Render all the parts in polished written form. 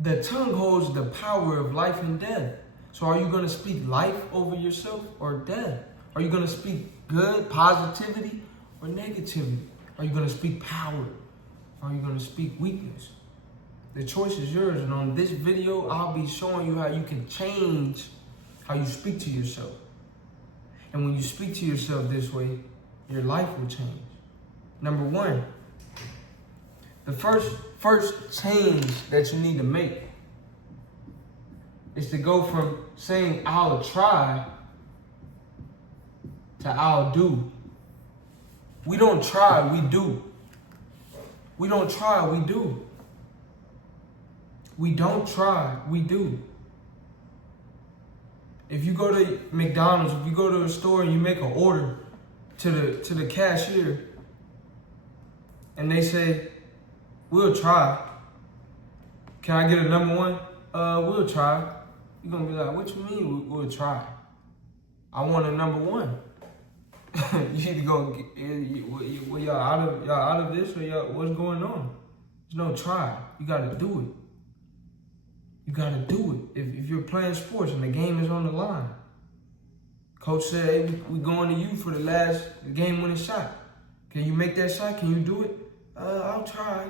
The tongue holds the power of life and death. So are you going to speak life over yourself or death? Are you going to speak good, positivity, or negativity? Are you going to speak power? Are you going to speak weakness? The choice is yours. And on this video, I'll be showing you how you can change how you speak to yourself. And when you speak to yourself this way, your life will change. Number one, the first change that you need to make is to go from saying I'll try to I'll do. We don't try, we do. We don't try, we do. We don't try, we do. If you go to McDonald's, if you go to a store and you make an order to the cashier and they say, we'll try. Can I get a number one? We'll try. You're gonna be like, what you mean we'll try? I want a number one. You either go, y'all out of this or y'all, what's going on? There's no try. You gotta do it. You gotta do it. If you're playing sports and the game is on the line, coach said, hey, we going to you for the last game-winning shot. Can you make that shot? Can you do it? I'll try.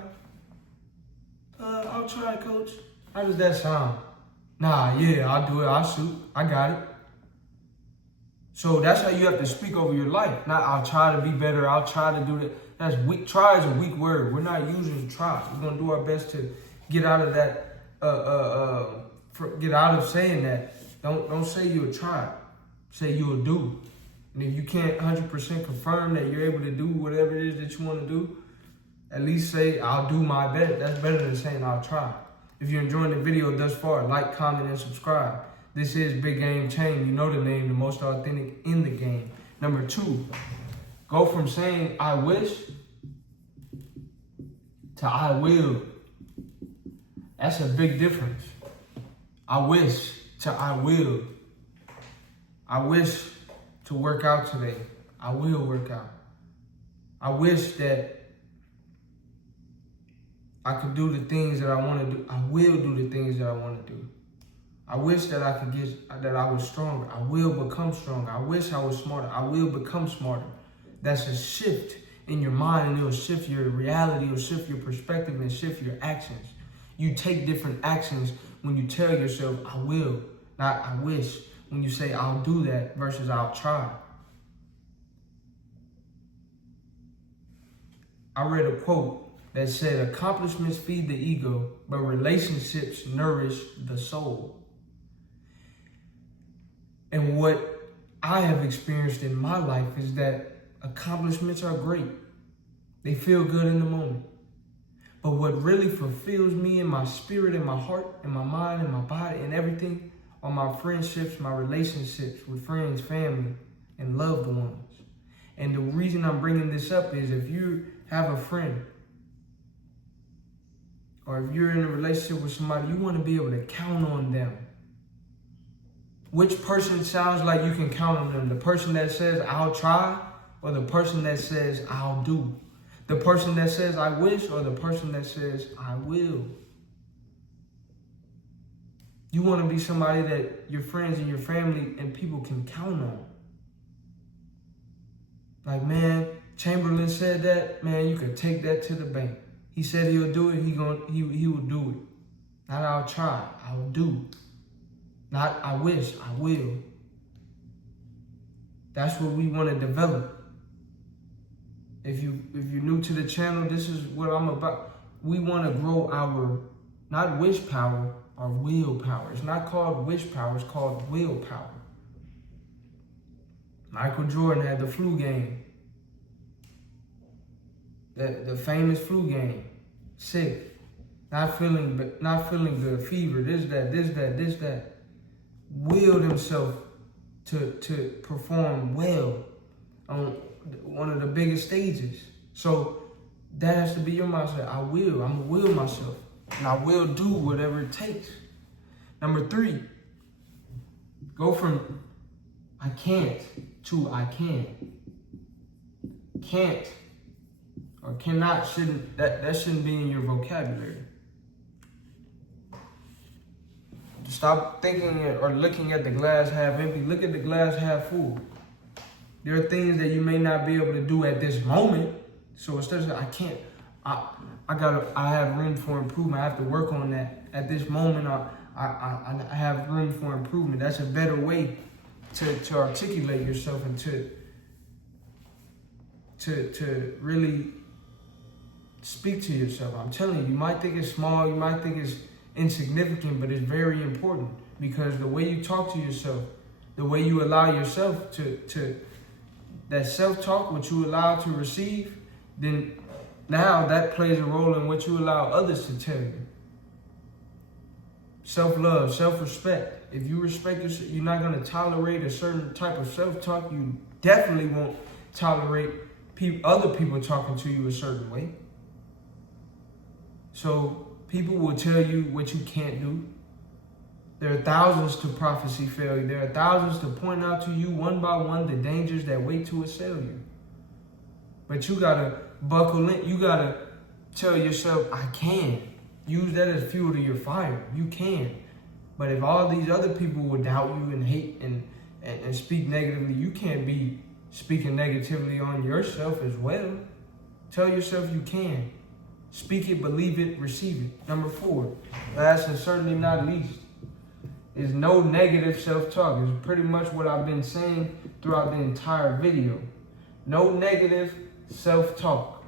I'll try, coach. How does that sound? Nah, yeah, I'll do it. I'll shoot. I got it. So that's how you have to speak over your life. Not I'll try to be better. I'll try to do that. That's weak. Try is a weak word. We're not using try. We're gonna do our best to get out of that. Get out of saying that. Don't say you'll try. Say you'll do. And if you can't 100% confirm that you're able to do whatever it is that you want to do, at least say I'll do my best. That's better than saying I'll try. If you're enjoying the video thus far, like, comment, and subscribe. This is Big Game Chain. You know the name, the most authentic in the game. Number two, go from saying I wish to I will. That's a big difference. I wish to I will. I wish to work out today. I will work out. I wish that I could do the things that I want to do. I will do the things that I want to do. I wish that I could that I was stronger. I will become stronger. I wish I was smarter. I will become smarter. That's a shift in your mind, and it'll shift your reality, it'll shift your perspective, and shift your actions. You take different actions when you tell yourself, I will, not I wish. When you say, I'll do that versus I'll try. I read a quote that said, accomplishments feed the ego, but relationships nourish the soul. And what I have experienced in my life is that accomplishments are great. They feel good in the moment. But what really fulfills me in my spirit, in my heart, in my mind, in my body, and everything are my friendships, my relationships with friends, family, and loved ones. And the reason I'm bringing this up is if you have a friend or if you're in a relationship with somebody, you want to be able to count on them. Which person sounds like you can count on them? The person that says, I'll try, or the person that says, I'll do? The person that says, I wish, or the person that says, I will? You want to be somebody that your friends and your family and people can count on. Like, man, Chamberlain said that, man, you could take that to the bank. He said he'll do it, he will do it. Not I'll try, I'll do. Not I wish, I will. That's what we want to develop. If you're new to the channel, this is what I'm about. We want to grow our, not wish power, our willpower. It's not called wish power, it's called willpower. Michael Jordan had the flu game. The famous flu game. Sick. Not feeling good, fever, this, that. Willed himself to perform well on one of the biggest stages. So that has to be your mindset. I'm gonna will myself. And I will do whatever it takes. Number three, go from I can't to I can. Can't or cannot that shouldn't be in your vocabulary. Stop thinking or looking at the glass half empty. Look at the glass half full. There are things that you may not be able to do at this moment. So instead of I have room for improvement. I have to work on that. At this moment, I have room for improvement. That's a better way to articulate yourself and to really speak to yourself. I'm telling you, you might think it's small, you might think it's insignificant, but it's very important, because the way you talk to yourself, the way you allow yourself to that self-talk, what you allow to receive, then now that plays a role in what you allow others to tell you. Self-love, self-respect. If you respect yourself, you're not going to tolerate a certain type of self-talk. You definitely won't tolerate other people talking to you a certain way. So people will tell you what you can't do. There are thousands to prophecy failure. There are thousands to point out to you one by one the dangers that wait to assail you. But you gotta buckle in. You gotta tell yourself, I can. Use that as fuel to your fire. You can. But if all these other people will doubt you and hate and speak negatively, you can't be speaking negatively on yourself as well. Tell yourself you can. Speak it, believe it, receive it. Number 4, last and certainly not least, is no negative self-talk. It's pretty much what I've been saying throughout the entire video. No negative self-talk.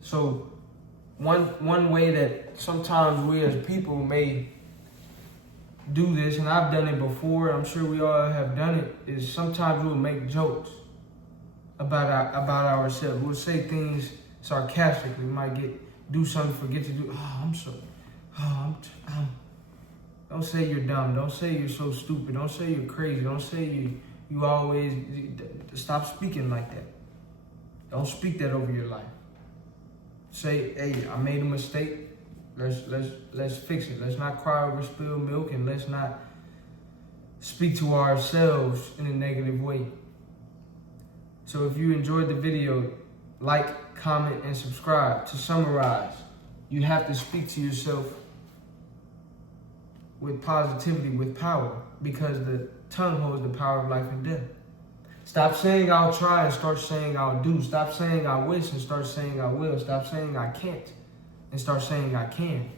So one way that sometimes we as people may do this, and I've done it before, I'm sure we all have done it, is sometimes we'll make jokes about ourselves. We'll say things sarcastically. We might do something, forget to do. Don't say you're dumb. Don't say you're so stupid. Don't say you're crazy. Don't say you always. Stop speaking like that. Don't speak that over your life. Say, hey, I made a mistake. Let's fix it. Let's not cry over spilled milk, and let's not speak to ourselves in a negative way. So if you enjoyed the video, like, comment, and subscribe. To summarize, you have to speak to yourself with positivity, with power, because the tongue holds the power of life and death. Stop saying I'll try and start saying I'll do. Stop saying I wish and start saying I will. Stop saying I can't and start saying I can.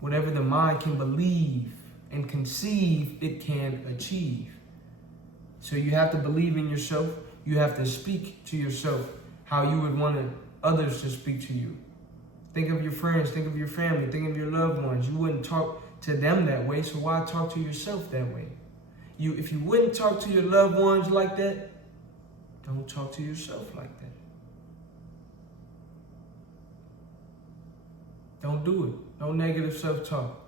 Whatever the mind can believe and conceive, it can achieve. So you have to believe in yourself. You have to speak to yourself how you would want others to speak to you. Think of your friends, think of your family, think of your loved ones. You wouldn't talk to them that way, so why talk to yourself that way? If you wouldn't talk to your loved ones like that, don't talk to yourself like that. Don't do it. No negative self-talk.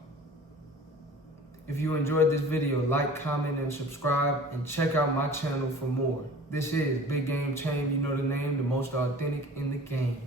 If you enjoyed this video, like, comment, and subscribe, and check out my channel for more. This is Big Game Champ. You know the name, the most authentic in the game.